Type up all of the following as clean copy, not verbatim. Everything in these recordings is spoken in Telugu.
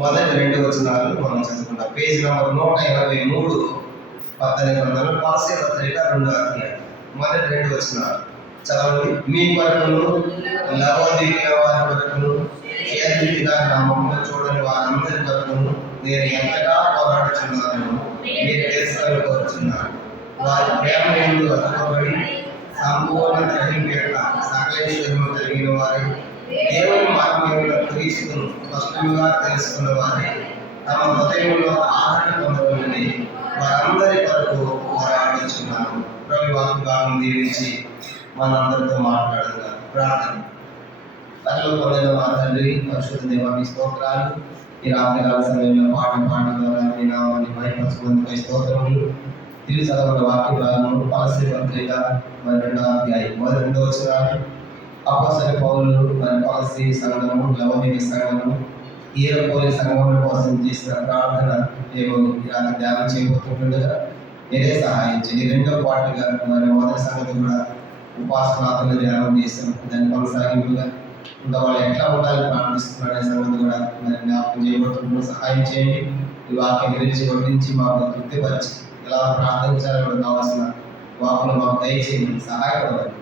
మొదటి 2 వచనాలు మనం చదువుకుంటాం. పేజీ నంబర్ 123 1800 కొలస్సీ పత్రిక 2వ అధ్యాయం మొదటి 2 వచనాలు చదవండి. మీ కొరకును లవోదికయ వారి కొరకును చేతిగా నా మొహం చూడని వారందరి కొరకును నేను ఎంతగా పోరాడుచున్నాను మీరు తెలుసుకొని కోరుచున్నాను. వారి ప్రేమ యందు అతుకబడి సంపూర్ణ గ్రహింపు యొక్క సకలేశ్వరము కలిగిన వారి దేవుని మార్గంలో క్రీస్తును స్పష్టంగా తెలుసుకున్న వారి తమ హృదయంలో ఆదరణ పొందవలని వారందరి కొరకు పోరాడుచున్నాను. ప్రభు వాక్య భాగం దీవించి మనందరితో మాట్లాడుతున్నారు. ప్రార్థన. తనలో పొందిన మా తండ్రి పరిశుద్ధ దేవాన్ని స్తోత్రాలు. ఈ రాత్రికాల సమయంలో పాఠం ద్వారా మీ నామాన్ని మహిమపరచుకున్నందుకు స్తోత్రములు. తిరిగి చదవడం వాక్య భాగము కొలస్సీ పత్రిక 2వ అధ్యాయం మొదటి 2 వచనాలు. అపోస్తలుడైన పౌలు మరి కొలస్సీ సంఘము, లవోదికయ సంఘము, హీరపోలి సంఘముల కోసం చేసిన ప్రార్థన ఏమో ధ్యానం చేయబోతుండగా మీరే సహాయం చేయండి. 2వ పార్టీగా మరి మొదటి సంగతి కూడా ఉపవాస ప్రార్థన ధ్యానం చేస్తాం. దాని కొనసాగింపుగా ఇంకా వాళ్ళు ఎట్లా ఉండాలని ప్రార్థిస్తున్నారు అనే సంగతి కూడా మరి జ్ఞాపకం చేయబోతున్న సహాయం చేయండి. ఈ వాక్యం గురించి వడ్డించి మాకు తృప్తిపరిచి ఎలా ప్రార్థించాలని కూడా కావాల్సిన వాకులు మాకు దయచేయండి, సహాయపడవాలి.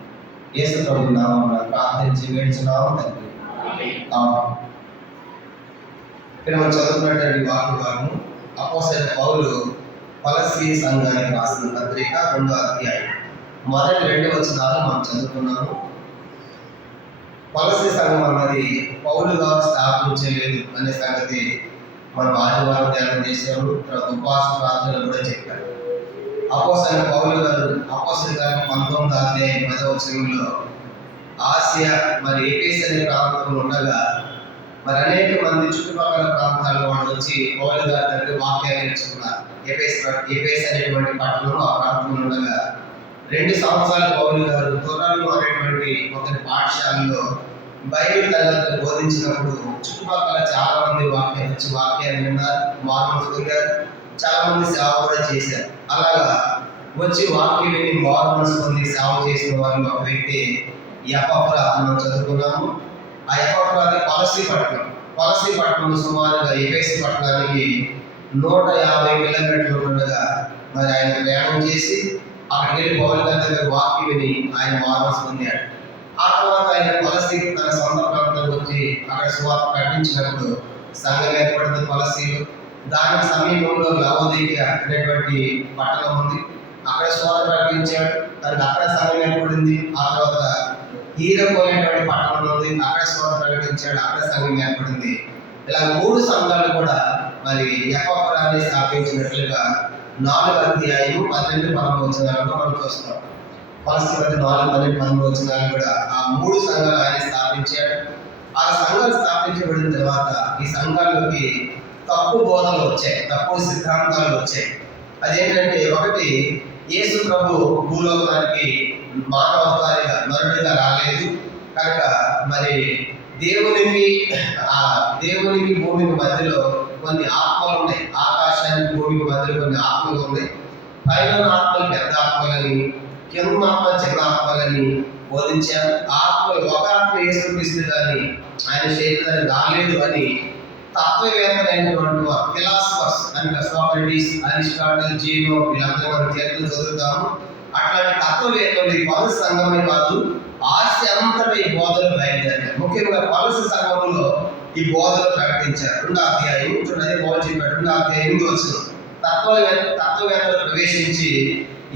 యేసు ప్రభు నామమున ప్రార్థించి వేడుచున్నాము తండ్రి. ఇక్కడ మనం చదువుతున్నటువంటి వాక్య భాగము అపోస్తలుడైన పౌలు కొలస్సీ సంఘానికి రాసిన పత్రిక 2వ అధ్యాయం మొదటి 2 వచనాలు మనం చదువుకున్నాము. కొలస్సీ సంఘం అన్నది పౌలుగా స్థాపించలేదు అనే సంగతి మనం ఆదివారం ధ్యానం చేసాము. తర్వాత ఉపవాస ప్రార్థనలు కూడా చెప్పారు. అపోస్తలుడైన పౌలు గారు అపోస్తలుల కార్యం 19వ అధ్యాయం 10వ వచనంలో ఆసియా మరి ఎఫెసు అనే ప్రాంతంలో ఉండగా మరి అనేక మంది చుట్టుపక్కల ప్రాంతాల్లో వాళ్ళు వచ్చి పౌలు గారి దగ్గర వాక్యాలు నేర్చుకున్నారు. ఎఫెసు అనేటువంటి పట్టణంలో ఆ ప్రాంతంలో ఉండగా 2 సంవత్సరాలు పౌలు గారు తొర్రలు అనేటువంటి ఒక పాఠశాలలో బైబిల్ తరగతులు బోధించినప్పుడు చుట్టుపక్కల చాలా మంది వాక్యాన్ని విన్నారు, మార్పు పొందారు. చాలా మంది సేవ కూడా చేశారు. అలాగా వచ్చి వాక్యం విని మార్పు పొంది సేవ చేసిన వారిలో ఒక వ్యక్తి ఎపఫ్రా మనం చదువుకున్నాము. ఆ ఎపఫ్రాది కొలస్సీ పట్టణం సుమారుగా ఎఫెసు పట్టణానికి 150 కిలోమీటర్లు ఉండగా మరి ఆయన ప్రయాణం చేసి అక్కడికి వెళ్ళి పౌలు గారి దగ్గర వాక్యం విని ఆయన మార్పు పొందాడు. ఆ తర్వాత ఆయన కొలస్సీ తన సొంత ప్రాంతానికి వచ్చి అక్కడ సువార్త ప్రకటించినప్పుడు సంఘం ఏర్పడింది కొలస్సీలో. దానికి సమీపంలో లవోదికయ అనేటువంటి పట్టణం ఉంది. అక్కడ సువార్త ప్రకటించాడు. తనకి అక్కడ సంఘం ఏర్పడింది. ఆ తర్వాత హీరపోలి అనేటువంటి పట్టణం ఉంది. అక్కడ సువార్త ప్రకటించాడు. అక్కడ సంఘం ఏర్పడింది. ఇలా 3 సంఘాలు కూడా మరి ఎపఫ్రాని స్థాపించినట్లుగా 4వ అధ్యాయం 12-13 వచనాలను మనం చూస్తాం. కొలస్సీ 4-12 వచనాలు కూడా ఆ 3 సంఘాలు ఆయన స్థాపించాడు. ఆ సంఘాలు స్థాపించబడిన తర్వాత ఈ సంఘాల్లోకి తప్పు బోధనలు వచ్చాయి, తప్పు సిద్ధాంతాలు వచ్చాయి. అదేంటంటే, ఒకటి, యేసు ప్రభు భూలోకానికి మానవతారిగా నరుడిగా రాలేదు కనుక మరి దేవునికి భూమికి మధ్యలో కొన్ని ఆత్మలు ఉన్నాయి. ఆకాశానికి భూమికి మధ్యలో కొన్ని ఆత్మలు ఉన్నాయి. పైన ఆత్మలు పెద్ద ఆత్మలని, కింద ఆత్మ చిన్న ఆత్మలని బోధించారు. ఆత్మలు ఒక ఆత్మ యేసుక్రీస్తు కానీ ఆయన శరీరాన్ని రాలేదు అని తత్వవేత్తలైనటువంటి ఫిలాసఫర్స్ అంటే సోక్రటీస్, అరిస్టాటిల్, జీనో వీళ్ళందరూ మనం చరిత్రలు చదువుతాము. అట్లాంటి తత్వవేత్తలు ఈ కొలస్సీ సంఘమే కాదు, ఆసియా అంతటా ఈ బోధలు బయలుదేరారు. ముఖ్యంగా కొలస్సీ సంఘంలో ఈ బోధలు ప్రకటించారు. 2వ అధ్యాయం చూడండి, పౌలు చెప్పాడు 2వ అధ్యాయం 8వ వచనం. తత్వవేత్తలు ప్రవేశించి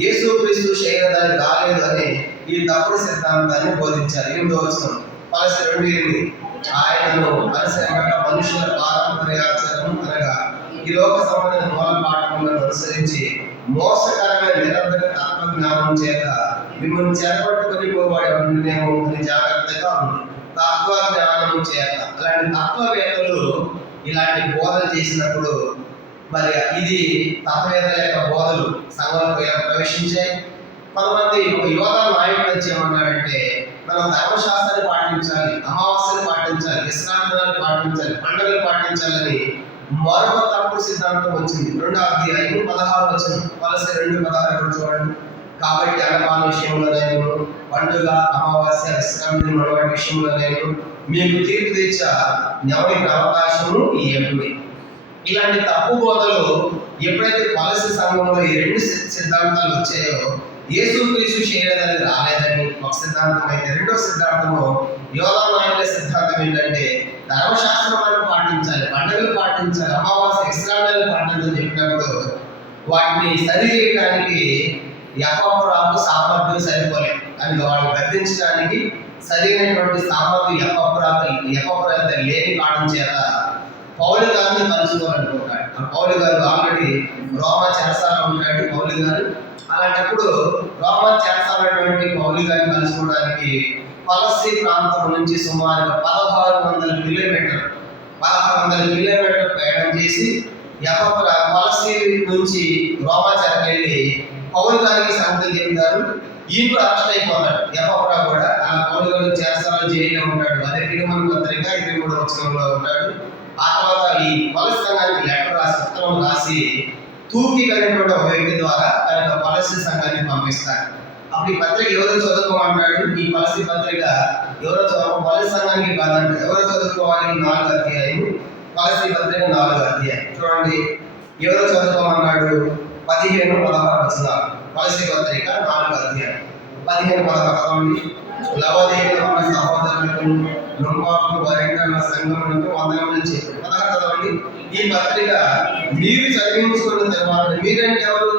యేసుక్రీస్తు శరీరాన్ని రాలేదు అని ఈ తప్పుడు సిద్ధాంతాన్ని బోధించారు. 8వ వచనం కొలస్సీ 2:8 ఆయనను అనుసరించక మనుషుల పారంపర్యాచారం అనగా ఈ లోక సంబంధ మూల పాఠములను అనుసరించి మోసకరమైన నిరంతర తత్వజ్ఞానం చేత మిమ్మల్ని చేపట్టుకొని పోవాడేమో అని జాగ్రత్తగా ఉంది. తత్వజ్ఞానం చేత అలాంటి తత్వవేత్తలు ఇలాంటి బోధలు చేసినప్పుడు మరి ఇది తత్వవేత్తల యొక్క బోధలు సంఘంలో ప్రవేశించాయి. కొంతమంది యువత నాయకులు వచ్చి ఏమన్నారంటే, మనం ధర్మశాస్త్రాన్ని పాటించాలి, అమావాస్యను పాటించాలి, విశ్రాంతాన్ని పాటించాలి, పండుగలు పాటించాలని మరొక తప్పుడు సిద్ధాంతం వచ్చింది. 2వ అధ్యాయం 16వ వచనం కొలస్సీ 2:16 చూడండి. కాబట్టి అన్నపాన విషయంలో నేను, పండుగ, అమావాస్య, విశ్రాంతి విషయంలో నేను మీకు తీర్పు తెచ్చా ఎవరికి అవకాశము ఇవ్వండి. ఇలాంటి తప్పు బోధలు ఎప్పుడైతే కొలసి సంఘంలో ఈ రెండు సిద్ధాంతాలు వచ్చాయో, యేసుక్రీస్తు చేయలేదని రాలేదని ఒక సిద్ధాంతం అయితే, రెండో సిద్ధాంతము యోధా నాయకుల సిద్ధాంతం ఏంటంటే ధర్మశాస్త్రం పాటించాలి, పండుగలు పాటించాలి, అమావాస్య ఇస్రాయేలు పాటించాలని చెప్పినప్పుడు వాటిని సరి చేయడానికి యెహోవాకు సామర్థ్యం సరిపోలేదు. అని వాళ్ళు గద్దించడానికి సరైనటువంటి సామర్థ్యం యెహోవా లేని కారణం చేత పౌలు గారిని కలుసుకోవాలనుకుంటాడు. పౌలు గారు ఆల్రెడీ రోమా చెరసాల ఉంటాడు పౌలు గారు. అలాంటప్పుడు రోమా చెరసాలటువంటి పౌలు గారిని కలుసుకోవడానికి కొలస్సీ ప్రాంతం నుంచి సుమారు 1600 కిలోమీటర్లు ప్రయాణం చేసి కొలస్సీ నుంచి రోమా చెరకెళ్ళి పౌలు గారికి సంగతి చెప్తారు. ఈయన కూడా అరెస్ట్ అయిపోతాడు యెహోవా కూడా. ఆ పౌలు గారు చెరసాల జైల్లో ఉంటాడు. అదే ఫిలిమోను పత్రిక 23వ వచనంలో ఉంటాడు. ఆ తర్వాత ఈ కొలస్సీ సంఘానికి లెటర్ రాసి ఉత్తరం రాసి తూకి కలిగినటువంటి ఒక వ్యక్తి ద్వారా ఆయన కొలస్సీ సంఘాన్ని పంపిస్తారు. అప్పుడు ఈ పత్రిక ఎవరో చదువుకోమంటాడు. ఈ కొలస్సీ పత్రిక ఎవరో కొలస్సీ సంఘానికి కాదంట, ఎవరో చదువుకోవాలి? 4వ అధ్యాయం కొలస్సీ పత్రిక 4వ అధ్యాయం చూడండి. ఎవరో చదువుకోమన్నాడు? 15-16 వచనాలు. కొలస్సీ పత్రిక 4వ అధ్యాయం 15-16. లవోదికీయులో ఉన్న సహోదరులకు నొంబాకు వరింటున్న సంఘములకు వందనములు చెప్పి 16 చదవండి. ఈ పత్రిక మీరు చదివించుకున్న తర్వాత, మీరంటే ఎవరు?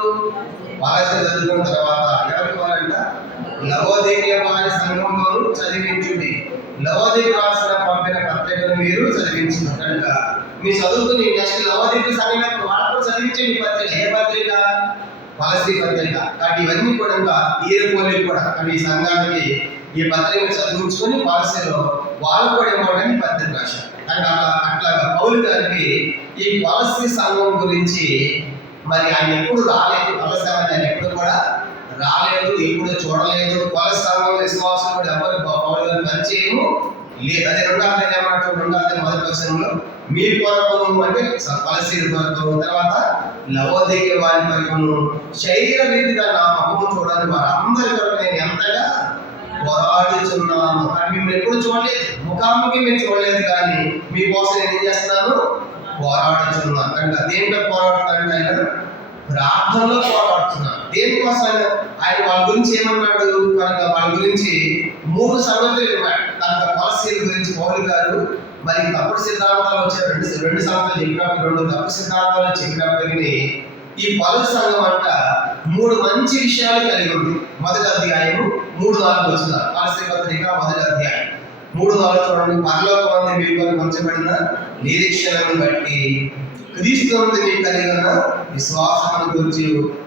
కొలస్సీ చదువుకున్న తర్వాత ఎవరికి వారంట? లవోదికీయ వారి సంఘంలోను చదివించుడి. లవోదికీయ రాసిన పంపిన పత్రికను మీరు చదివించుకున్న కనుక మీ చదువుకుని నెక్స్ట్ లవోదికీయ సంఘంలో వాళ్ళకు చదివించండి. ఈ పత్రిక ఏ పత్రిక? కొలస్సీ పత్రిక. కాబట్టి ఇవన్నీ కూడా ఈరుకోలి కూడా ఈ సంఘానికి ఈ పత్రిక చదివించుకొని కొలస్సీలో వాళ్ళు కూడా ఏమంటే పత్రిక రాశారు. అట్లాగా పౌలు గారికి ఈ కొలస్సీ సంఘం గురించి మరి ఆయన ఎప్పుడు రాలేదు. కొలస్సీ ఆయన ఎప్పుడు కూడా రాలేదు, ఎప్పుడు చూడలేదు. కొలస్సీ సంఘంలో విశ్వాసం కూడా ఎవరు పౌలు గారి పరిచయము లేదు. అదే 2వ అధ్యాయం ఏమంటారు? 2వ అధ్యాయం 1వ వచనంలో మీ కొరకు అంటే కొలస్సీ కొరకు, తర్వాత లవోదికీయ వారి కొరకును శరీర రీతిగా నా ముఖము చూడని వారందరి కొరకు నేను ఎంతగా పోరాడుచున్నాను. కానీ మేము ఎప్పుడు చూడలేదు, ముఖాముఖి మేము చూడలేదు, కానీ మీకోసం నేను ఏం చేస్తున్నాను? పోరాడుచున్నాను. కనుక దేంట్లో పోరాడుతాడు? ఆయన ప్రార్థనలో పోరాడుతున్నాను. దేనికోసం? ఆయన వాళ్ళ గురించి ఏమన్నాడు? కనుక వాళ్ళ గురించి 3 సంగతులు చెప్పాడు. కనుక కొలస్సీ గురించి పౌలు గారు మరి తప్పుడు సిద్ధాంతాలు వచ్చే రెండు సంగతులు చెప్పినప్పుడు, 2 తప్పుడు సిద్ధాంతాలు చెప్పినప్పటికీ ఈ కొలస్సీ సంఘం అంట 3 మంచి విషయాలు కలిగి ఉంది. 1వ అధ్యాయం 3-4 వచనాలు. కొలస్సీ పత్రిక 1వ అధ్యాయం 3-4 చూడండి. పరలోకమందు మీకు ఉంచబడిన నిరీక్షణను బట్టి క్రీస్తు నందు మీకు కలిగిన విశ్వాసమును గురించి,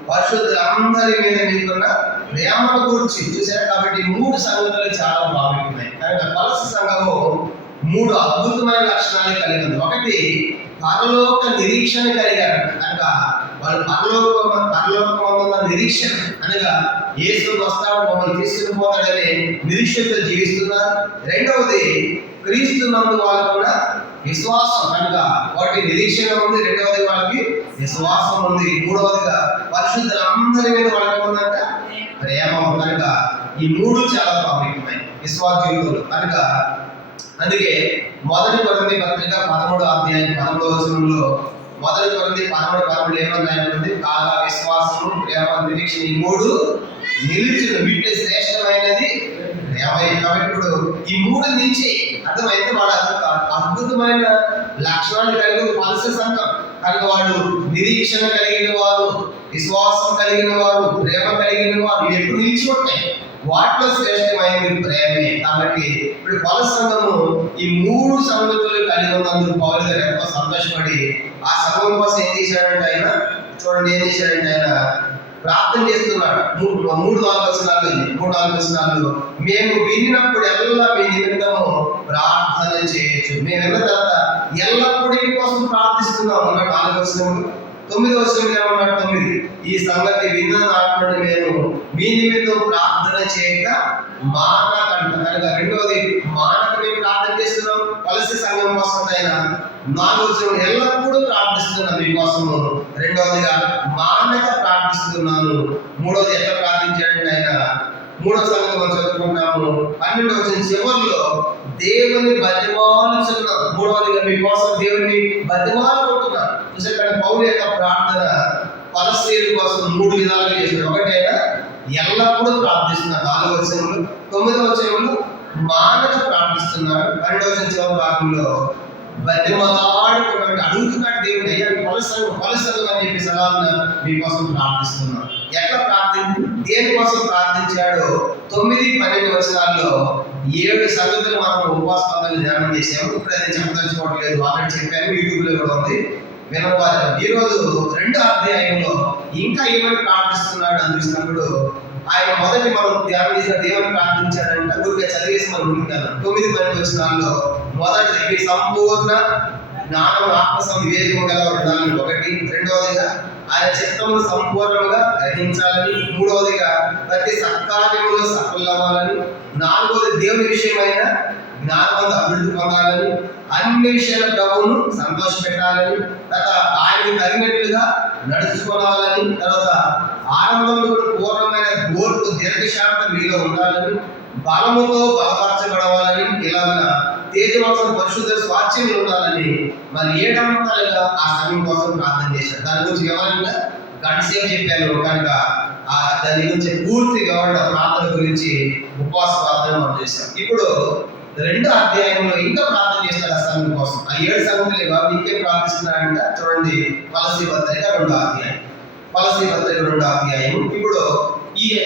పరిశుద్ధులందరి మీద మీకున్న ప్రేమను గురించి చూశారు. కాబట్టి 3 సంగతులు చాలా బాగుంటున్నాయి. కనుక కొలస్సీ సంఘము 3 అద్భుతమైన లక్షణాలు కలిగి ఉంది. ఒకటి, పరలోక నిరీక్షణ కలిగారు. కనుక వాళ్ళు పరలోకమందున్న నిరీక్షణ అనగా యేసు వస్తాడు, మమ్మల్ని తీసుకుని పోతాడనే నిరీక్షణతో జీవిస్తున్నారు. రెండవది, క్రీస్తు నందు వాళ్ళు కూడా విశ్వాసం. కనుక వాటి నిరీక్షణ ఉంది. రెండవది, వాళ్ళకి విశ్వాసం ఉంది. మూడవదిగా పరిశుద్ధులందరి మీద వాళ్ళకి ఉందంట ప్రేమ. కనుక ఈ 3 చాలా ప్రాముఖ్యమైన విశ్వాస జీవితంలో. కనుక అందుకే 1 కొరింథీ పత్రిక 13వ అధ్యాయం 13వ వచనంలో 1 కొరింథీ 13:13 ఏమన్నాయంటే కాగా విశ్వాసము, ప్రేమ, నిరీక్షణ ఈ 3 నిలిచిన వీటి శ్రేష్టమైనది ప్రేమ. కాబట్టి ఇప్పుడు ఈ 3 నుంచి అర్థమైతే వాడు అద్భుతమైన లక్షణాలు కలిగిన కొలస్సీ సంఘం. కనుక వాడు నిరీక్షణ కలిగిన వారు, విశ్వాసం కలిగిన వారు, ప్రేమ కలిగిన వారు ఎప్పుడు నిలిచి ఉంటాయి. వాటిలో శ్రేష్టమైనది ప్రేమే. కాబట్టి ఇప్పుడు కొలస్సీ సంఘము ఈ 3 సంగతులు కలిగి ఉన్నందుకు పౌలు గారు ఎంతో సంతోషపడి ఆ సంఘం కోసం ఏం చేశాడంటే ఆయన చూడండి, ఏం చేశాడంటే ఆయన ప్రార్థన చేస్తున్నాడు. 3-4 వచనాలు మేము వినినప్పుడు ఎల్లా మీ నిమిత్తము ప్రార్థన చేయొచ్చు. మేము విన్న తర్వాత ఎల్లప్పుడూ కోసం ప్రార్థిస్తున్నాము అన్నాడు 4వ వచనంలో. 9వ వచనంలో ఏమన్నాడు? 9 ఈ సంగతి విన్న నాటి మేము మీ నిమిత్తం ప్రార్థన చేయక మానకంట. కనుక రెండవది మానక మేము ప్రార్థన చేస్తున్నాం కొలస్సీ సంఘం కోసం. ఆయన 4వ వచనం ఎల్లప్పుడూ ప్రార్థిస్తున్నాను మీకోసము. రెండవదిగా మానక ప్రార్థిస్తున్నాను. మూడవది ఎట్లా ప్రార్థించాడంటే ఆయన 3వ సంగతి మనం చదువుకుంటాము 12వ వచనం చివరిలో దేవుని బతిమాలుచున్నాను. మూడవదిగా మీకోసం దేవుని బతిమాలుకుంటున్నాను. పౌలు యొక్క ప్రార్థన ఫలస్తీయుల కోసం 3 విధాలుగా చేశాడు. ఒకటైనా ఎల్లప్పుడూ ప్రార్థిస్తున్నాడు 4వ వచనంలో. 9వ వచనంలో మానక ప్రార్థిస్తున్నాడు. 12వ వచనం చివరి భాగంలో బతిమలాడుకున్నాడు, అడుగుతున్నాడు దేవుడు, అయ్యా కొలసలు అని చెప్పి సలాన్న మీకోసం ప్రార్థిస్తున్నాడు. ఎట్లా దేనికోసం ప్రార్థించాడో 9, 12 వచనాల్లో 7 సంగతులు మనం ఉపవాసాలను ధ్యానం చేసాము. ఇప్పుడు అది చెప్పదలుచుకోవట్లేదు, ఆల్రెడీ చెప్పాను, యూట్యూబ్ లో కూడా ఉంది, వినవాలి. ఈరోజు 2వ అధ్యాయంలో ఇంకా ఏమని ప్రార్థిస్తున్నాడు అనిపిస్తున్నప్పుడు ఆయన మొదటి మనం ధ్యానం చేసిన దేవుని ప్రార్థించాడంటే ఊరికే చదివేసి మనం ఉంటాను. 9, 12 వచనాల్లో మొదటిది మీ సంపూర్ణ జ్ఞానం ఆత్మ వివేకం గల ఉండాలని ఒకటి, రెండవదిగా ఆయన చిత్తమును సంపూర్ణంగా గ్రహించాలని, మూడవదిగా ప్రతి సత్కార్యములో సఫలమవ్వాలని, నాలుగవది దేవుని విషయమైన జ్ఞానవంత అభివృద్ధి పొందాలని, అన్ని విషయాల ప్రభువును సంతోష పెట్టాలని, తర్వాత ఆయనకు తగినట్లుగా నడుచుకోవాలని, తర్వాత ఆనందంలో పూర్ణమైన ఓర్పు దీర్ఘశాంతం మీలో ఉండాలని, బలముతో బలపరచబడవాలని, ఇలాగా తేజవంశం పరిశుద్ధ స్వాచ్యం ఉండాలని మరి 7 ఆ సమయం కోసం ప్రార్థన చేశారు. దాని గురించి వివరంగా గంటసేపు చెప్పాను కనుక దాని గురించి పూర్తి వివరణ ప్రార్థన గురించి ఉపవాస ప్రార్థన మనం చేశాం. ఇప్పుడు 2వ అధ్యాయంలో ఇంకా ప్రార్థన చేస్తాడు ఆ సమయం కోసం. ఆ 7 సంగతులు కాదు, ఇంకేం ప్రార్థిస్తున్నాడంట చూడండి. ఫలస్తీ పత్రిక 2వ అధ్యాయం. ఫలస్తీ పత్రిక 2వ అధ్యాయం. ఇప్పుడు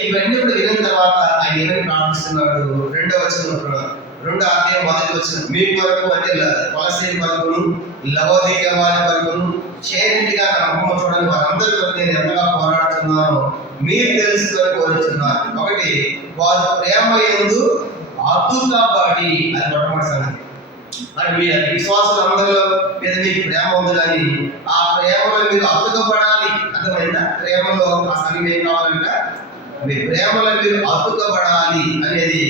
ఇవన్నీ కూడా విన్న తర్వాత ఆయన ఏమని ప్రార్థిస్తున్నాడు? 2వ వచనం 2వ అధ్యాయం 1వ వచనం, మీ కొరకు అంటే ఫలస్తీ వరకును లవోదిక వారి వరకును చేతిగా నమ్మకం చూడండి, వారందరి కొరకు నేను ఎంతగా పోరాడుతున్నానో మీరు తెలుసుకొని కోరుచున్నారు. ఒకటి, వారు ప్రేమ యందు అతుకబడి, అది మొట్టమొదటి సంగతి. మరి మీ విశ్వాసులు అందరిలో మీద మీకు ప్రేమ ఉందని, ఆ ప్రేమలో మీరు అతుకబడాలి. అర్థమైందా? ప్రేమలో ఆ సంగతి ఏం కావాలంట? మీ ప్రేమలో మీరు అతుకబడాలి అనేది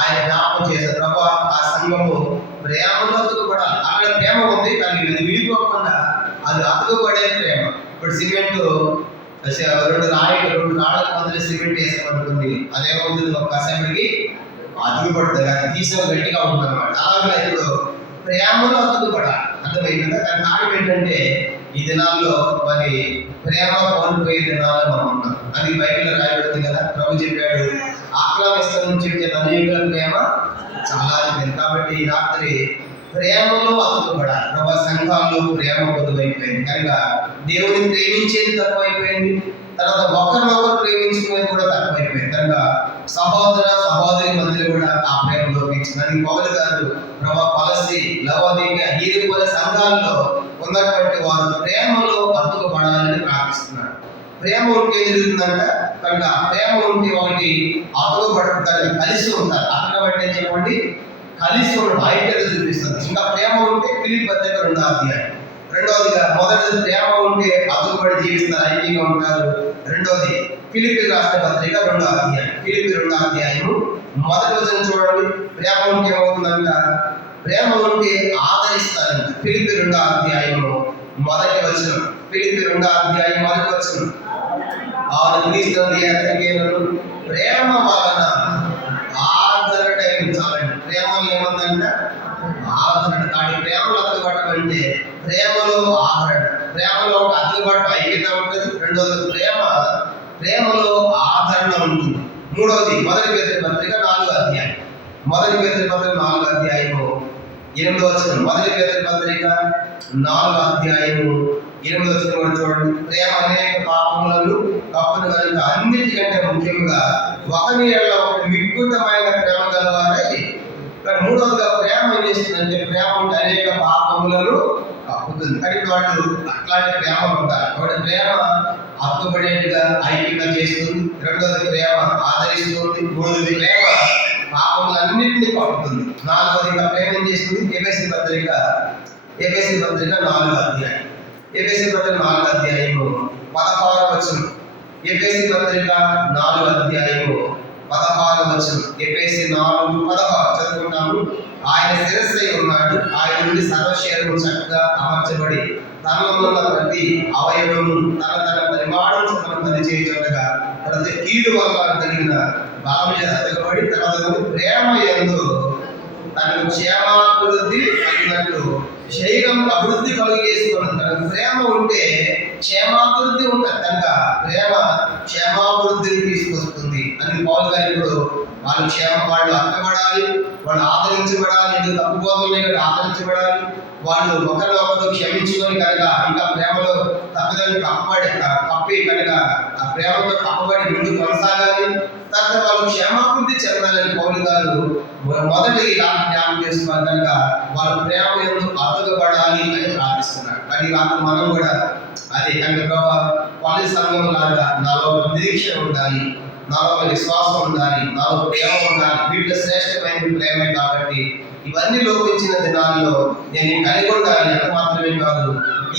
ఆయన జ్ఞాపకం చేశారు. ప్రభు ఆ సంఘము ప్రేమలో అతుకబడాలి. అక్కడ ప్రేమ ఉంది కానీ అది విడిపోకుండా అది అతుకబడే ప్రేమ. ఇప్పుడు సిమెంట్ 2 రాళ్ళకు మొదలు సిమెంట్ వేసామనుకుంది, అదేమవుతుంది ఒక కాసేపటికి అతుకుపడుతుంది, అది తీసిన గట్టిగా ఉంటుంది అనమాట. అలాగే ఇప్పుడు ప్రేమలో అతుకుపడాలి. అర్థమైందా? కానీ కారణం ఏంటంటే ఈ దినాల్లో మరి ప్రేమ కోల్పోయే దినాల్లో మనం ఉన్నాం. అది బైబిల్లో రాయబడుతుంది కదా. ప్రభు చెప్పాడు, ఆక్రమిస్త నుంచి అనేకుల ప్రేమ చాలా అయిపోయింది. కాబట్టి ఈ రాత్రి ప్రేమలో అతుకుపడాలి. ప్రభు సంఘాల్లో ప్రేమ పొదువైపోయింది కనుక దేవుని ప్రేమించేది తక్కువైపోయింది. తర్వాత ఒకరినొకరు ప్రేమించుకునేది కూడా తక్కువైపోయింది కనుక సహోదరి మధ్యలో కూడా ఆ ప్రేమ లోపించింది. అది పౌలు గారు ప్రభు ఫలస్తీ లవోదిక హీరిపోల సంఘాల్లో ఉన్నటువంటి వారు ప్రేమలో అతుకుపడాలని ప్రార్థిస్తున్నారు. ప్రేమ ఉంటే జరుగుతుందంట కనుక ప్రేమ ఉంటే ఒకటి అతుకుపడతారు, కలిసి ఉంటారు. అక్కడ బట్టి చెప్పండి, కలిసి ఉండడం ఐక్యత చూపిస్తుంది. ఇంకా ప్రేమ ఉంటే ఫిలిప్పీ పత్రిక 2వ అధ్యాయం. రెండవదిగా మొదటిది ప్రేమ ఉంటే అతుకుబడి జీవిస్తారు, ఐక్యంగా ఉంటారు. రెండవది ఫిలిప్పీ రాష్ట్ర పత్రిక 2వ అధ్యాయం. ఫిలిప్పీ 2వ అధ్యాయము 1వ వచనం చూడండి. ప్రేమ ఉంటే ఏమవుతుందంట? ప్రేమ ఉంటే ఆదరిస్తారంట. ఫిలిప్పీ 2వ అధ్యాయము 1వ వచనం. ఫిలిప్పీ 2వ అధ్యాయం 1వ వచనం, ఆరు క్రీస్తునందు ఏకైకను ప్రేమ వలన ఆదరణ చాలండి. ప్రేమలో ఏమందంట? ఆదరణ. కానీ ప్రేమలో అతుకుపడటం అంటే ప్రేమలో ఆదరణ. ప్రేమలో అతుకుపడటం ఐక్యత ఉంటుంది. రెండవది ప్రేమలో ఆదరణ ఉంటుంది. మూడవది 1 పేతురు పత్రిక 4వ అధ్యాయం. 1 పేతురు పత్రిక 4వ అధ్యాయము 8వ వచనం. 1 పేతురు పత్రిక 4వ అధ్యాయము 8వ వచనం కూడా చూడండి. ప్రేమ అనేక పాపములను కప్పును కనుక అన్నిటికంటే ముఖ్యంగా ఒకరి యెడల ఒకటి మిక్కుటమైన ప్రేమ గలవారై. కానీ మూడవదిగా ప్రేమ ఏం చేస్తుందంటే ప్రేమ ఉంటే అనేక పాపములను కప్పుతుంది. కానీ వాళ్ళు అట్లాంటి ప్రేమ ఉంటారు. ఒకటి ప్రేమ అతుకుపడేట్టుగా ఐక్యంగా చేస్తుంది. రెండవది ప్రేమ ఆదరిస్తుంది. మూడవది ప్రేమ పాపములన్నింటినీ కప్పుతుంది. నాలుగవదిగా ప్రేమ ఏం చేస్తుంది? ఎఫెసీ పత్రిక 4వ అధ్యాయం. ఎఫెసీ పత్రిక 4వ అధ్యాయము 16వ వచనం. ఎఫెసీ పత్రిక 4వ అధ్యాయము 16వ వచనం. ఎఫెసీ 4:16 చదువుకుంటాము. ఆయన శిరస్సై ఉన్నాడు, ఆయన నుండి సర్వశరీరము చక్కగా అమర్చబడి తనలో ఉన్న ప్రతి అవయవము తన పరిమాణం చొప్పున పనిచేయుచుండగా ప్రతి కీడు వల్ల కలిగిన బలము చేత అతకబడి తర్వాత ప్రేమ యందు తనకు క్షేమాభివృద్ధి కలిగినట్లు శరీరం అభివృద్ధి కలిగేసుకున్నది. తనకు ప్రేమ ఉంటే క్షేమాభివృద్ధి ఉంటుంది కనుక ప్రేమ క్షేమాభివృద్ధిని తీసుకొస్తుంది అని పౌలు గారు ఇప్పుడు వాళ్ళు అర్థపడాలి, వాళ్ళు ఆదరించబడాలి, ఎందుకు తప్పుకోవాలి ఆదరించబడాలి, వాళ్ళు ఒకరినొకరు క్షమించుకొని కనుక ఇంకా ప్రేమలో తప్పుదని కప్పి కనుక ఆ ప్రేమతో కప్పబడి ముందు కొనసాగాలి. తర్వాత వాళ్ళు క్షేమాభివృద్ధి చెందాలని పౌలు గారు మొదటి రాత్రి జ్ఞాపకం చేస్తున్నారు కనుక వాళ్ళ ప్రేమ ఎందుకు అతకబడాలి అని ప్రార్థిస్తున్నారు. కానీ రాత్రి మనం కూడా అదే కనుక వాళ్ళ సంఘం లాగా నాలో నిరీక్షణ ఉండాలి, నాలో విశ్వాసం ఉండాలి, నాలో ప్రేమ ఉండాలి. వీటిలో శ్రేష్టమైన ప్రేమే కాబట్టి ఇవన్నీ లోపించిన దినాల్లో నేను కలిగి ఉండాలి. ఎంత మాత్రమే కాదు,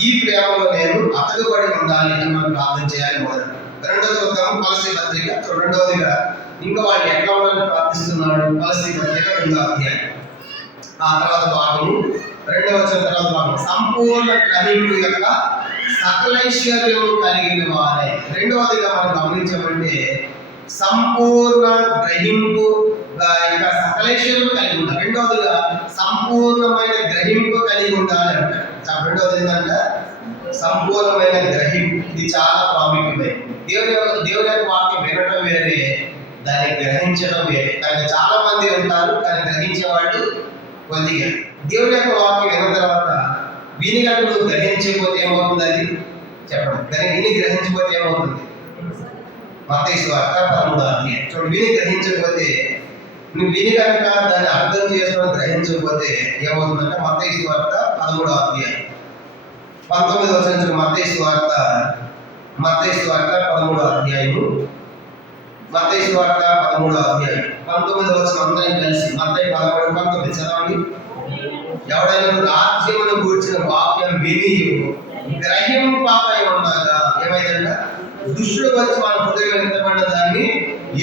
ఈ ప్రేమలో నేను అతకబడి ఉండాలి అని మనం ప్రార్థన చేయాలి. మొదటి రెండో చూద్దాం కొలస్సీ పత్రిక. రెండవదిగా ఇంకా వాళ్ళు ఎట్లా ఉండాలని ప్రార్థిస్తున్నాడు. కొలస్సీ పత్రిక 2వ అధ్యాయం ఆ తర్వాత భాగము 2వ వచనం తర్వాత భాగం సంపూర్ణ గ్రహింపు యొక్క సకలైశ్వర్యము కలిగిన వారే. రెండవదిగా మనం గమనించమంటే సంపూర్ణ గ్రహింపు యొక్క సకలైశ్వర్యము కలిగి ఉండాలి. రెండవదిగా సంపూర్ణమైన గ్రహింపు కలిగి ఉండాలి అంటారు. రెండవది ఏంటంటే సంపూర్ణమైన గ్రహింపు. ఇది చాలా ప్రాముఖ్యమైనది. దేవుని యొక్క వాక్యం వినడం వేరే, దాన్ని గ్రహించడం వేరే. కానీ చాలా మంది ఉంటారు కానీ గ్రహించేవాళ్ళు కొద్దిగా. దేవుని యొక్క వాక్యం విన్న తర్వాత వినిగట్టు నువ్వు గ్రహించకపోతే ఏమవుతుంది? అది చెప్పడం. కానీ విని గ్రహించకపోతే ఏమవుతుంది? మత్తయి సువార్త 13వ అధ్యాయం చూడండి. విని గ్రహించకపోతే నువ్వు విని కనుక దాన్ని అర్థం చేసుకొని గ్రహించకపోతే ఏమవుతుందంటే మత్తయి సువార్త 13వ అధ్యాయం 19వ వచనం. మత్తయి సువార్త 13వ అధ్యాయము మత్తయి సువార్త 13వ అధ్యాయం 19వ వచనం అందరం కలిసి మత్తయి 13:19 చదవండి. ఎవడైనా రాజ్యమును గూర్చిన వాక్యం విని గ్రహింపై ఉండగా ఏమైందంట? దుష్టుడు వచ్చి మన హృదయం ఎంతమంది దాన్ని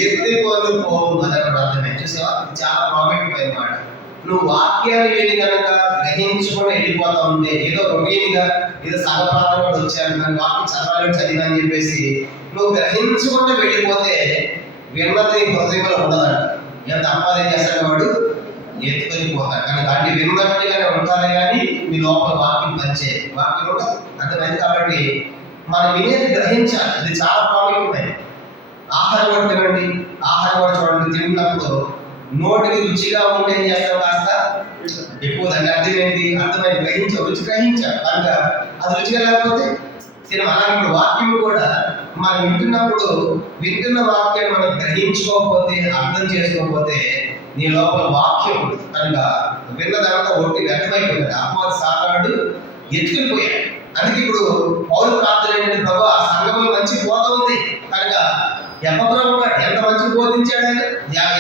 ఎత్తుకొని పోవు అని అర్థమే. చూసావా? చాలా ప్రాముఖ్యమైన మాట. నువ్వు వాక్యాన్ని విని కనుక గ్రహించుకొని వెళ్ళిపోతా ఉంటే ఏదో రొటీన్గా ఏదో సగప్రాంతంగా వచ్చాను కానీ వాక్యం చదివా అని చెప్పేసి నువ్వు గ్రహించుకుంటూ వెళ్ళిపోతే విన్నది హృదయంలో ఉండదంట. ఎంత అప్పాలేం చేస్తాడు వాడు? ఎత్తుకొని పోతాడు. కానీ దాన్ని విన్నట్టుగానే ఉంటారు కానీ మీ లోపల వాక్యం పంచే వాక్యం ఉండదు. అర్థమైంది. కాబట్టి మనం వినేది గ్రహించాలి. ఇది చాలా ప్రాముఖ్యమైనది. ఆహారం కూడా తినండి, ఆహారం కూడా చూడండి. తిన్నప్పుడు నోటికి రుచిగా ఉంటే ఏం చేస్తాం? కాస్త ఎక్కువ దాన్ని అర్థం ఏంటి? అర్థమైంది. రుచి గ్రహించాలి కనుక అది రుచిగా లేకపోతే తినం. అలాగే ఇప్పుడు వాక్యం కూడా మనం వింటున్న వాక్యాన్ని మనం గ్రహించుకోకపోతే అర్థం చేసుకోకపోతే నీ లోపల వాక్యం కనుక విన్నదంతా ఒట్టి వ్యర్థమైపోయింది. అపవాది సాతానుడు ఎత్తుకుపోయాడు. అందుకే ఇప్పుడు పౌలు ప్రార్థన ఏంటంటే ప్రభు ఆ సంఘంలో మంచి బోధ ఉంది కనుక ఎపఫ్రా ఎంత మంచి బోధించాడు ఆయన.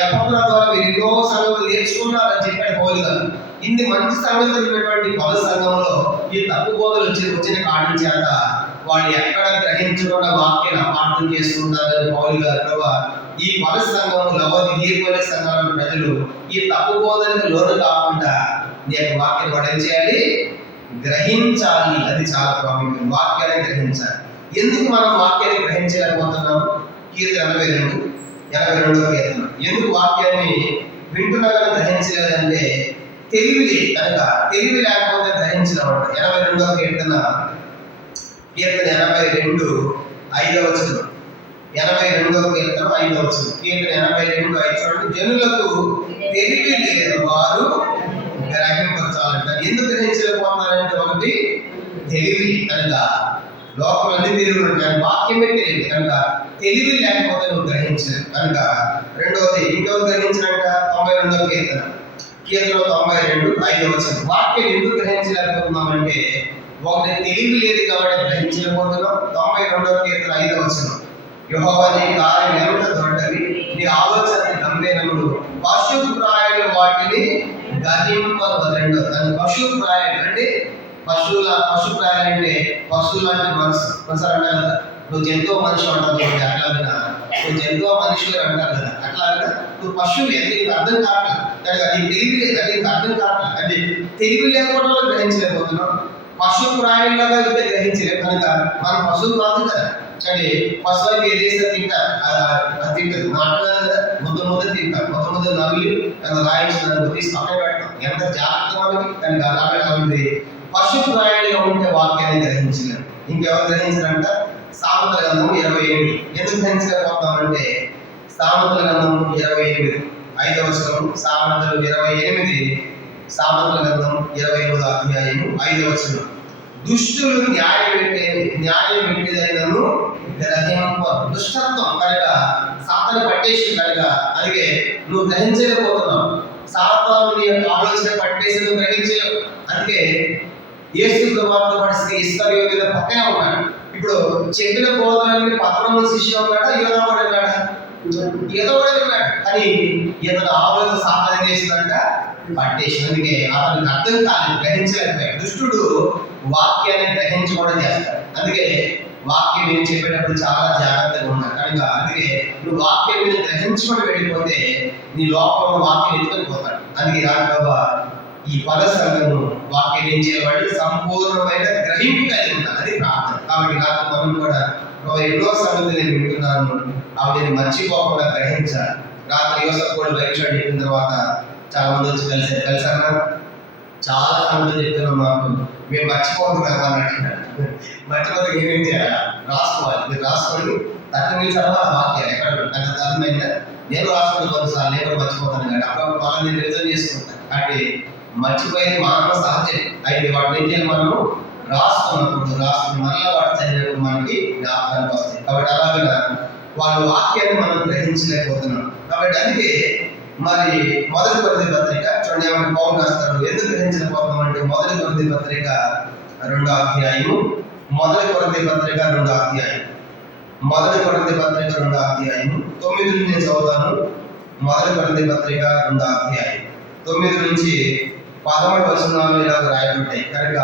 ఎపఫ్రా ద్వారా మీరు ఎన్నో సంగతులు నేర్చుకున్నారని చెప్పాడు పౌలు గారు. ఇన్ని మంచి సంగతులు ఉన్నటువంటి పౌలు సంఘంలో ఈ తప్పు బోధలు వచ్చిన కారణం చేత వాళ్ళు ఎక్కడ గ్రహించకుండా వాక్యాన్ని అపార్థం చేస్తుంటారని పౌలు గారు ప్రభు ఈ పౌలు సంఘం లవోదికీయ సంఘాల ప్రజలు ఈ తప్పు బోధనకు లోను కాకుండా నీ యొక్క వాక్యాన్ని వాడు ఏం చేయాలి? గ్రహించాలి. అది చాలా ప్రాముఖ్యం. వాక్యాన్ని గ్రహించాలి. ఎందుకు మనం వాక్యాన్ని గ్రహించలేకపోతున్నాం? కీర్తన 82వ కీర్తన. ఎందుకు వాక్యాన్ని వింటున్నా కానీ గ్రహించలేదంటే తెలివి లేదు కనుక. తెలివి లేకపోతే గ్రహించలేమంట. 82వ కీర్తన 82:5 వచనం. 82వ కీర్తన 5వ వచనం. కీర్తన 82:5 చూడండి. జనులకు తెలివి లేదు, వారు గ్రహించాలంట. ఎందుకు గ్రహించలేకపోతున్నారంటే ఒకటి తెలివి కనుక. లోపల అన్ని తెలివి ఉంటాయి, వాక్యమే తెలియదు కనుక తెలివి లేకపోతే నువ్వు గ్రహించలేదు కనుక. రెండవది ఇంకొక గ్రహించినాక 92వ కీర్తన 92:5 వచనం. వాక్యం ఎందుకు గ్రహించలేకపోతున్నామంటే ఒకటి తెలివి లేదు కాబట్టి గ్రహించలేకపోతున్నాం. 92వ కీర్తన 5వ వచనం. యెహోవా నీ కార్యం ఎంత దొడ్డవి, నీ ఆలోచన గంభీరములు, పశుప్రాయులు వాటిని గ్రహింపవలెను. దాని పశుప్రాయులు అంటే పశుప్రాయులు అంటే పశువులు లాంటి మనసు అంటారు కదా. నువ్వు జంతువు మనిషి అంటారు అట్లాగా, నువ్వు జంతువు మనుషులు అంటారు కదా. అట్లాగా నువ్వు పశువులు నీకు అర్థం కావట్లేదు కనుక నీకు తెలివి లేదు, అది నీకు అర్థం కావట్లేదు. అంటే తెలివి లేకపోవడం వల్ల గ్రహించలేకపోతున్నాం. పశుప్రాయులుగా అయితే గ్రహించలేదు కనుక మనం పశువులు కాదు కదా. కానీ పశువులకి ఏది చేస్తే తింటారు, అది తింటారు. మాట్లాడాలి కదా, ముద్ద తింటారు. ముద్ద నవ్వులు రాయించిన తీసి పక్కన పెడతాం. ఎంత జాగ్రత్త మనకి. కానీ అలాగే ఉంది, పశుప్రాయుడిగా ఉంటే వాక్యాన్ని గ్రహించలేరు. ఇంకెవరు గ్రహించారంట? సామెతల గ్రంథం 28. ఎందుకు గ్రహించలేకపోతామంటే సామెతల గ్రంథం 28 5వ వచనం, సామెతలు 28, సామెతల గ్రంథం 28వ అధ్యాయం 5వ వచనం. దుష్టులు న్యాయం పెట్టేదైనను గ్రహింప. దుష్టత్వం కనుక సాతాను పట్టేసి కనుక, అందుకే నువ్వు గ్రహించలేకపోతున్నావు. సాతాను నీ యొక్క ఆలోచన పట్టేసి నువ్వు గ్రహించలేవు. అందుకే యేసు ప్రభువుతో పాటు ఇస్కరియోతు పక్కనే ఉన్నాడు. ఇప్పుడు చెప్పిన బోధనని పత్రము శిష్యుడు ఉన్నాడా, యోధా కూడా ఉన్నాడా? ఏదో కూడా ఉన్నాడు. కానీ ఇతను ఆలోచన సాధన చేసిందంట పట్టేసి. అందుకే అతనికి అర్థం కాదు, గ్రహించలేకపోయాడు. దుష్టుడు వాక్యాన్ని గ్రహించకుండా చేస్తాడు. అందుకే వాక్యం నేను చెప్పేటప్పుడు చాలా జాగ్రత్తగా ఉన్నాను కనుక, అందుకే నువ్వు వాక్యం మీద గ్రహించుకొని వెళ్ళిపోతే నీ లోపల వాక్యం ఎత్తుకొని పోతాడు. అందుకే రాఘవ ఈ పద సంఘము వాక్యం ఏం చేయబడి సంపూర్ణమైన గ్రహింపు కలిగి ఉంటాను. అది ప్రార్థన. కాబట్టి నాకు మనం కూడా ఎన్నో సంగతి నేను వింటున్నాను, అవి నేను మర్చిపోకుండా గ్రహించాలి. రాత్రి యోసేపు కూడా బైబిల్ స్టడీ చెప్పిన తర్వాత చాలా మంది వచ్చి కలిసారా చాలా సంగతులు చెప్తున్నాం, మాకు మేము మర్చిపోతున్నాం అన్నట్టున్నారు. మర్చిపోతే ఏమేం చేయాలి? రాసుకోవాలి. మీరు రాసుకోండి, 30 నిమిషాలు వాక్యాలు ఎక్కడ నాకు అర్థమైందా? నేను రాసుకోండి కొన్నిసార్లు, నేను కూడా మర్చిపోతాను. కానీ అప్పుడు బాగా నేను రిజర్వ్ చేసుకుంటాను. కాబట్టి మర్చిపోయేది మానవ సహజం. అయితే వాటిని ఏం చేయాలి? మనము రాసుకుని మళ్ళీ వాటి చదివినప్పుడు మనకి జ్ఞాపకానికి వస్తాయి. కాబట్టి అలాగే వాళ్ళ వాక్యాన్ని మనం గ్రహించలేకపోతున్నాం. కాబట్టి అందుకే మరి మొదటి కొరింథీ పత్రిక చూడండి ఏమంటే పౌలు రాస్తాడు. ఎందుకు గ్రహించలేకపోతున్నాం అంటే మొదటి కొరింథీ పత్రిక 2వ అధ్యాయం, మొదటి కొరింథీ పత్రిక 2వ అధ్యాయం, మొదటి కొరింథీ పత్రిక 2వ అధ్యాయం 9 నుంచి నేను చదువుతాను. మొదటి కొరింథీ పత్రిక 2వ అధ్యాయం 9 నుంచి 11 వచనాలు ఇలా రాయబడ్డాయి. కనుక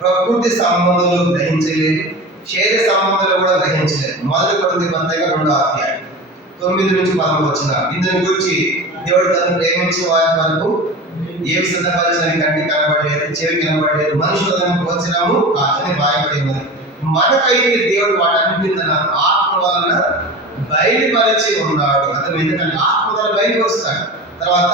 ప్రకృతి సంబంధాలు గ్రహించలేదు, శరీర సంబంధాలు కూడా గ్రహించలేదు. మొదటి కొరింథీ పత్రిక 2వ అధ్యాయం 9 నుంచి 11 వచనాలు. ఇందుని గురించి దేవుడు తనను ప్రేమించే వారి వరకు ఏమి సిద్ధపరిచిన కంటికి కనబడలేదు, చెవి కనబడలేదు, మనుషులను పోల్చినాము కాదని రాయబడి ఉన్నది. మనకైతే దేవుడు వాటన్నింటినీ తన ఆత్మ వలన బయలుపరిచి ఉన్నాడు. అతను ఎందుకంటే ఆత్మ వలన బయలుపరుస్తాడు. తర్వాత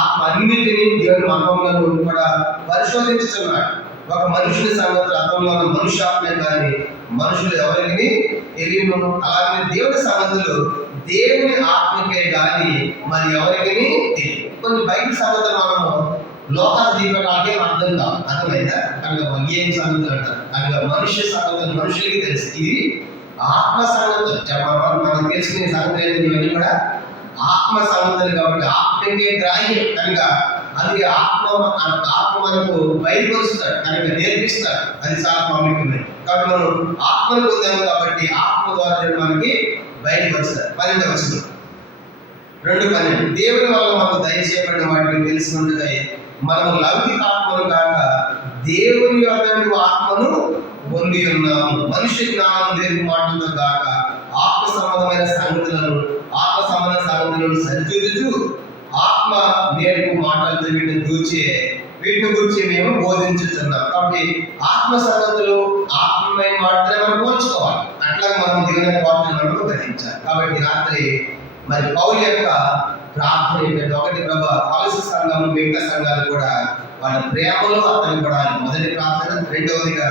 ఆత్మ అన్నింటినీ దేవుడి మర్మంలో కూడా పరిశోధించుతున్నాడు. ఒక మనుషుని సంగతులు అర్థంలో ఉన్న మనుష్యాత్మే కానీ మనుషులు ఎవరికి తెలియను. అలాగే దేవుడి సంగతులు దేవుని ఆత్మకే కానీ మరి ఎవరికి తెలియదు. కొన్ని బయట సంగతులు మనము లోకాల దీపకాలకే అర్థం కాదు, అర్థమైందా? కనుక ఏం సంగతులు అంటారు కనుక మనుష్య సంగతులు మనుషులకి తెలుసు. ఇది ఆత్మ సంగతులు మనం తెలుసుకునే సంగతులు ఏంటి? ఇవన్నీ కూడా ఆత్మ సంగతులు. కాబట్టి ఆత్మకే గ్రాహ్యం కనుక అందుకే ఆత్మ మనకు బయలుపరుస్తాడు కనుక నేర్పిస్తాడు. అది చాలా ప్రాముఖ్యమైనది. కాబట్టి మనం ఆత్మను పొందాము కాబట్టి ఆత్మ ద్వారా మనకి బయలుపరుస్తాడు. 12వ వచనం 2:12 దేవుని వల్ల మనకు దయచేయబడిన వాటిని తెలుసుకుంటే మనము లౌకిక ఆత్మను కాక దేవుని యొక్క ఆత్మను పొంది ఉన్నాము. మనుష్య జ్ఞానం దేవుని మాటలతో కాక ఆత్మ సంబంధమైన సంగతులను సరిచూచుచు ఆత్మ నేర్పు మాటలతో వీటిని గురించి మేము బోధించుతున్నాం. కాబట్టి ఆత్మ సంగతులు ఆత్మమైన మాటలే మనం పోల్చుకోవాలి. అట్లాగే మనం దిగిన వాటిని మనం గ్రహించాలి. కాబట్టి రాత్రి మరి పౌలు యొక్క ప్రార్థన ఏంటంటే, ఒకటి ప్రభా కలసి సంఘం మిగతా సంఘాలు కూడా వాళ్ళ ప్రేమలో అర్థపడాలి. మొదటి ప్రార్థన. రెండవదిగా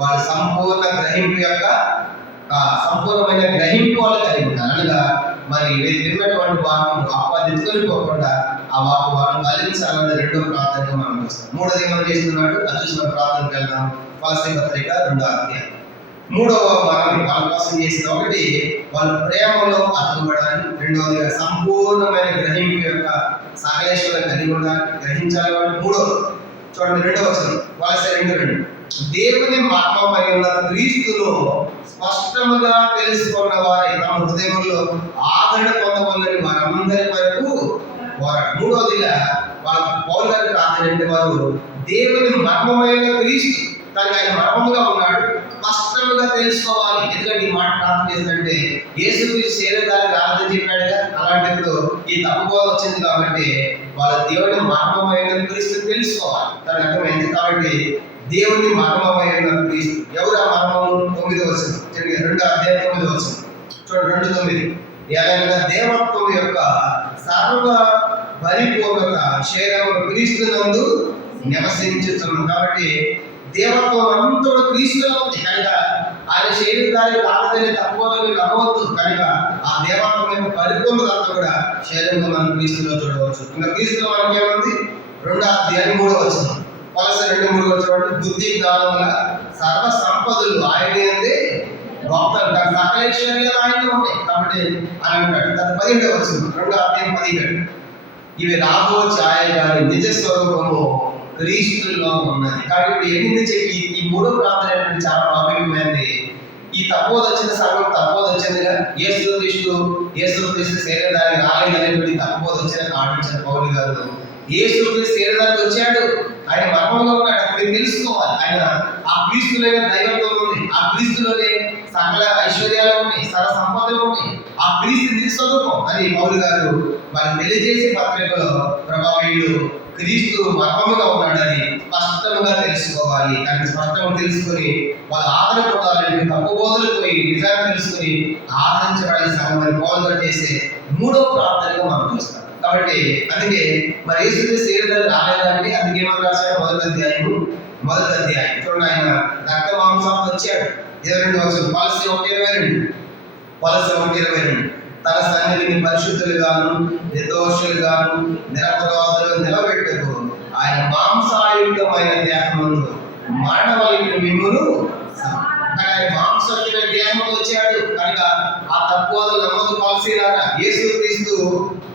వాళ్ళ సంపూర్ణమైన గ్రహింపు వాళ్ళు కలిగి ఉంటారు. అనగా మరి విన్నటువంటి వాక్యం ఆపాదించుకొని పోకుండా ఆ వాక్యం కలిగించాలన్నది రెండవ ప్రార్థనగా మనం చూస్తాం. మూడోది మనం చేస్తున్నాడు అది చూసిన ప్రార్థనకి వెళ్దాం. కొలస్సీ పత్రిక 2వ అధ్యాయం 3వ మనం వాళ్ళ కోసం చేసిన ఒకటి వాళ్ళ ప్రేమలో అర్థపడాలి. రెండవదిగా సంపూర్ణమైన గ్రహింపు యొక్క సకలేశ్వరం కలిగి ఉండాలి, గ్రహించాలి. వాళ్ళు మూడవది చూడండి 2వ వచనం కొలస్సీ 2:2 దేవుని మర్మమై ఉన్న క్రీస్తును స్పష్టముగా తెలుసుకున్న వారి తమ హృదయంలో ఆదరణ పొందవలని వారందరి వరకు పోరాడు. మూడవదిగా వాళ్ళ పౌలు గారి ప్రార్థన అంటే వారు దేవుని మర్మమైన క్రీస్తు కానీ ఆయన మర్మముగా ఉన్నాడు, స్పష్టంగా తెలుసుకోవాలి. ఎందుకంటే ఈ మాట ప్రార్థన చేస్తుంటే యేసుక్రీస్తు శరీరానికి ఆరాధన చెప్పాడుగా. అలాంటప్పుడు ఈ తప్పు వచ్చింది కాబట్టి వాళ్ళ దేవుని మర్మమైన క్రీస్తు తెలుసుకోవాలి. దాని అర్థమైంది. కాబట్టి దేవుని మర్మమైన క్రీస్తు ఎవరు? ఆ మర్మము 9వ వచనం 2వ అధ్యాయం 9వ వచనం చూడండి 2:9 ఏలైనా దేవత్వం యొక్క సర్వ పరిపూర్ణత శరీరము క్రీస్తునందు నివసించుతున్నాం. కాబట్టి దేవత్వం అంతా క్రీస్తులో ఉంది కనుక ఆయన శరీరాన్ని కాదని తక్కువని నమ్మవద్దు. కనుక ఆ దేవత్వం యొక్క పరిపూర్ణత అంతా కూడా శరీరంలో మనం క్రీస్తులో చూడవచ్చు. ఇంకా క్రీస్తులో మనకి ఏముంది? 2వ అధ్యాయం 3వ వచనం, Colossae 2:3 చూడండి. బుద్ధి జ్ఞానముల సర్వ సంపదలు ఆయన అందే గొప్ప సకల ఐశ్వర్యాలు ఆయనలో ఉన్నాయి కాబట్టి అని అంటాడు. 17వ వచనం 2వ అధ్యాయం 17, ఇవి రాబో ఛాయ గారి నిజ స్వరూపము క్రీస్తులో ఉన్నది. కాబట్టి ఎన్ని చెప్పి ఈ 3వ ప్రార్థన అనేది చాలా ప్రాముఖ్యమైనది. ఈ తపోద వచ్చిన సంఘం తపోద వచ్చిందిగా, యేసుక్రీస్తు శరీరానికి రాలేదనేటువంటి తపోద వచ్చిన కాడించిన పౌలు గారు యేసుక్రీస్తు శరీరానికి వచ్చాడు, ఆయన మర్మంలో ఉన్నాడు. అప్పుడు తెలుసుకోవాలి ఆయన ఆ క్రీస్తులోనే దైవత్వం ఉంది, ఆ క్రీస్తులోనే సకల ఐశ్వర్యాలు ఉన్నాయి, సకల సంపదలు ఉన్నాయి, ఆ క్రీస్తు నిజ స్వరూపం అని పౌలు గారు వారికి తెలియజేసే పత్రికలో ప్రభావీయుడు క్రీస్తు మర్మముగా ఉన్నాడని స్పష్టంగా తెలుసుకోవాలి. కానీ స్పష్టంగా తెలుసుకొని వాళ్ళు ఆదరణ పొందాలని తప్పు బోధలకు పోయి నిజాన్ని తెలుసుకొని ఆదరించబడిన సంఘాన్ని బోధన చేసే 3వ ప్రార్థనగా మనం చూస్తాం. కాబట్టి అందుకే మరి యేసుక్రీస్తు శరీరానికి రాలేదంటే అందుకే మనం రాశాడు 1వ అధ్యాయం చూడండి. ఆయన రక్త మాంసాలు వచ్చాడు. 22వ వచనం Colossae 1:22, తన సన్నిధిని పరిశుద్ధులుగాను నిర్దోషులుగాను నిరపరాధులుగా నిలబెట్టుకు ఆయన మాంసాయుక్తమైన దేహమును మానవలిని మిమ్మును మాంసమైన దేహము వచ్చాడు కనుక ఆ తక్కువలు నమ్మదు. పాలసీలాగా యేసుక్రీస్తు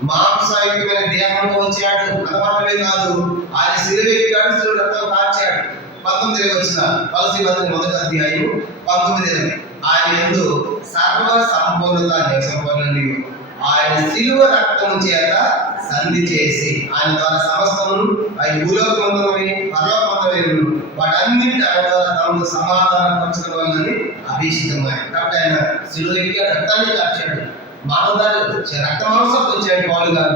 మాంసాయుక్తమైన దేహంలో వచ్చాడు. అది మాత్రమే కాదు, ఆయన శిలువెక్కాడు, శిలువ రక్తం కార్చాడు. 19వ వచనం Colossae 1వ అధ్యాయం 19, ఆయన యందు సర్వ సంపూర్ణత నివసింపనని ఆయన శిలువ రక్తము చేత సంధి చేసి ఆయన ద్వారా సమస్తము ఆయన భూలోకమందునవి పరలోకమందునవి వాటన్నిటి ఆయన ద్వారా తమకు సమాధానం పంచుకోవాలని అభిషేకమైన. కాబట్టి ఆయన శిలువ ఎక్కి రక్తాన్ని కార్చాడు, మానవుదారు రక్త మాంసం వచ్చాడు. పౌలు గారు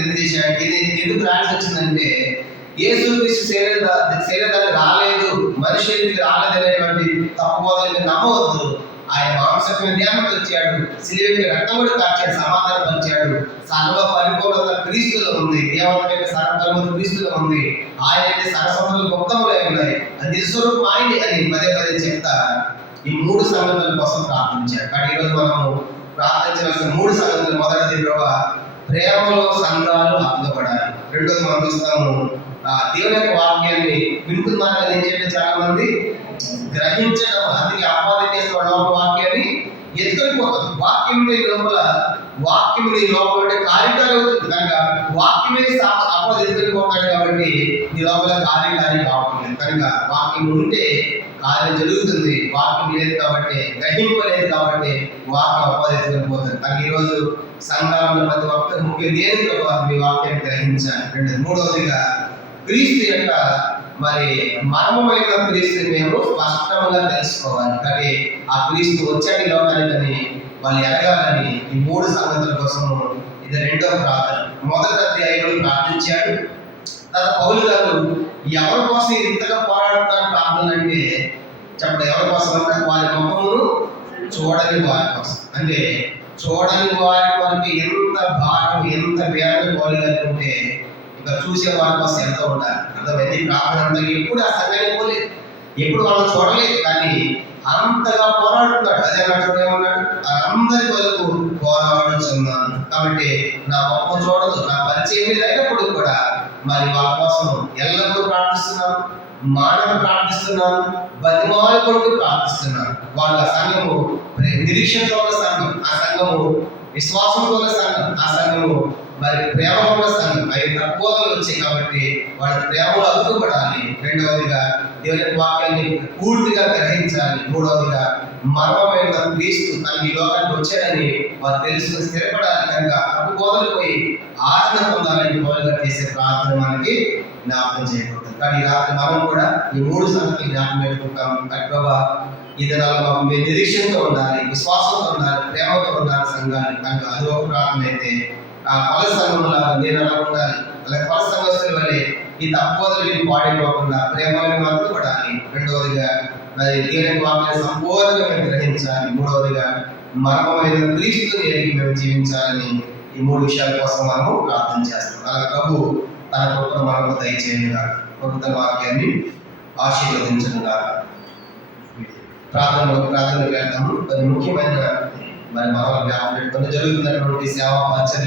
ఎందుకు చేశాడు? ఇది ఎందుకు రాసి వచ్చిందంటే యేసుక్రీస్తు శరీరానికి రాలేదు, మనిషికి రాలేదనేటువంటి తప్పు బోధనని నమ్మవద్దు. ఆయన మాంసమైన ధ్యానంతో వచ్చాడు, శిలువకి రక్తం కూడా కార్చాడు, సమాధానం పంచాడు. సర్వ పరిపూర్ణత క్రీస్తులో ఉంది, దేవత యొక్క సర్వపరిపూర్ణ క్రీస్తులో ఉంది. ఆయన అయితే సరస్వతులు మొత్తములే ఉన్నాయి, అది నిజస్వరూపం ఆయనే అని పదే చెప్తా ఈ 3 సంగతుల కోసం ప్రార్థించాడు. కానీ ఈరోజు మనము ప్రార్థించవలసిన 3 సంగతులు. మొదటిది ప్రేమలో సంఘాలు అర్థపడాలి. రెండోది మనం చూస్తాము దేవుని యొక్క వాక్యాన్ని వింటున్నారు అని చెప్పి చాలా మంది గ్రహించడం, అందుకే అపాదన చేసిన లోపల వాక్యాన్ని ఎత్తుకొని వాక్యం నీ లోపల కార్యకారి అవుతుంది కనుక వాక్యమే అపవాది ఎత్తుకొని కాబట్టి నీ లోపల కార్యకారి కావట్లేదు. కనుక వాక్యం ఉంటే కార్యం జరుగుతుంది, వాక్యం లేదు కాబట్టి గ్రహింపలేదు కాబట్టి వాక్యం అపవాది ఎత్తుకొని పోతుంది. కానీ ఈరోజు సంఘాలలో ప్రతి ఒక్కరు ముఖ్యం నేను మీ వాక్యాన్ని గ్రహించాలి. మూడవదిగా క్రీస్తు యొక్క మరి మర్మమైన క్రీస్తుని మేము స్పష్టంగా తెలుసుకోవాలి. కానీ ఆ క్రీస్తు వచ్చాడు లోకానికి వాళ్ళు ఎరగాలని ఈ 3 సంగతుల కోసము ఇది 2వ ప్రార్థన. 1వ అధ్యాయంలో ప్రార్థించాడు. తర్వాత పౌలు గారు ఎవరి కోసం ఇంతగా పోరాడుతున్నారు ప్రార్థన అంటే చెప్పండి, ఎవరి కోసం అంటే వారి ముఖమును చూడని వారి కోసం. అంటే చూడని వారి కొరకు ఎంత భారం ఎంత వేదన పౌలు గారికి ఉంటే ఇంకా చూసే వారి కోసం ఎంత ఉండాలి. అర్థమైంది. ప్రార్థన అంతా ఎప్పుడు ఆ సంఘానికి పోలేదు, ఎప్పుడు వాళ్ళు చూడలేదు, కానీ అంతగా పోరాడుతున్నాడు. అదే నాడు ఏమన్నాడు, అందరి కొరకు పోరాడుతున్నాను. కాబట్టి నా మొక్క చూడదు, నా పరిచయం మీద అయినప్పుడు కూడా మరి వాళ్ళ కోసం ఎల్లప్పుడూ ప్రార్థిస్తున్నాను, ప్రార్థిస్తున్నాను, బతిమాలు కొడుకు ప్రార్థిస్తున్నాను. వాళ్ళ సంఘము నిరీక్షణతో ఉన్న సంఘం, ఆ సంఘము విశ్వాసంతో ఉన్న సంఘం, ఆ సంఘము మరి ప్రేమ ఉన్న సంఘం. 5 తక్కువలు వచ్చాయి కాబట్టి వాళ్ళ ప్రేమలో అతుకుపడాలి. రెండవదిగా దేవుని వాక్యాన్ని పూర్తిగా గ్రహించాలి. మూడవదిగా మర్మమైన క్రీస్తు తనకి ఈ లోకానికి వచ్చాడని వారు తెలుసుకుని స్థిరపడాలి. కనుక తప్పు బోధలు పోయి ఆదరణ పొందాలని పౌలుగా చేసే ప్రార్థన మనకి జ్ఞాపకం చేయకూడదు. కానీ రాత్రి మనం కూడా ఈ 3 సంగతులు జ్ఞాపకం పెట్టుకుంటాం. ప్రభా ఈ దినాల్లో మేము నిరీక్షణతో ఉండాలి, విశ్వాసంతో ఉండాలి, ప్రేమతో ఉండాలి సంఘాన్ని. కనుక అది ఒక ప్రార్థన అయితే ఆ పల సంఘంలో నేను అలా ఉండాలి. అలాగే పల సంఘస్థుల వల్లే ఈ తక్కువలు పాడైపోకుండా ప్రేమని మాత్రం పడాలి. రెండవదిగా మరి దేవుని వాక్యాన్ని సంపూర్ణంగా మేము గ్రహించాలి. మూడవదిగా మర్మమైన క్రీస్తుని ఎరిగి మేము జీవించాలని ఈ 3 విషయాల కోసం మనము ప్రార్థన చేస్తాం. అలా ప్రభు తన కృపను మనకు దయచేయగా తన వాక్యాన్ని ఆశీర్వదించనుగా. ప్రార్థన వెళ్తాము. మరి ముఖ్యమైన మరి మనం జ్ఞాపకం పెట్టుకుని జరుగుతున్నటువంటి సేవా పరిచర్య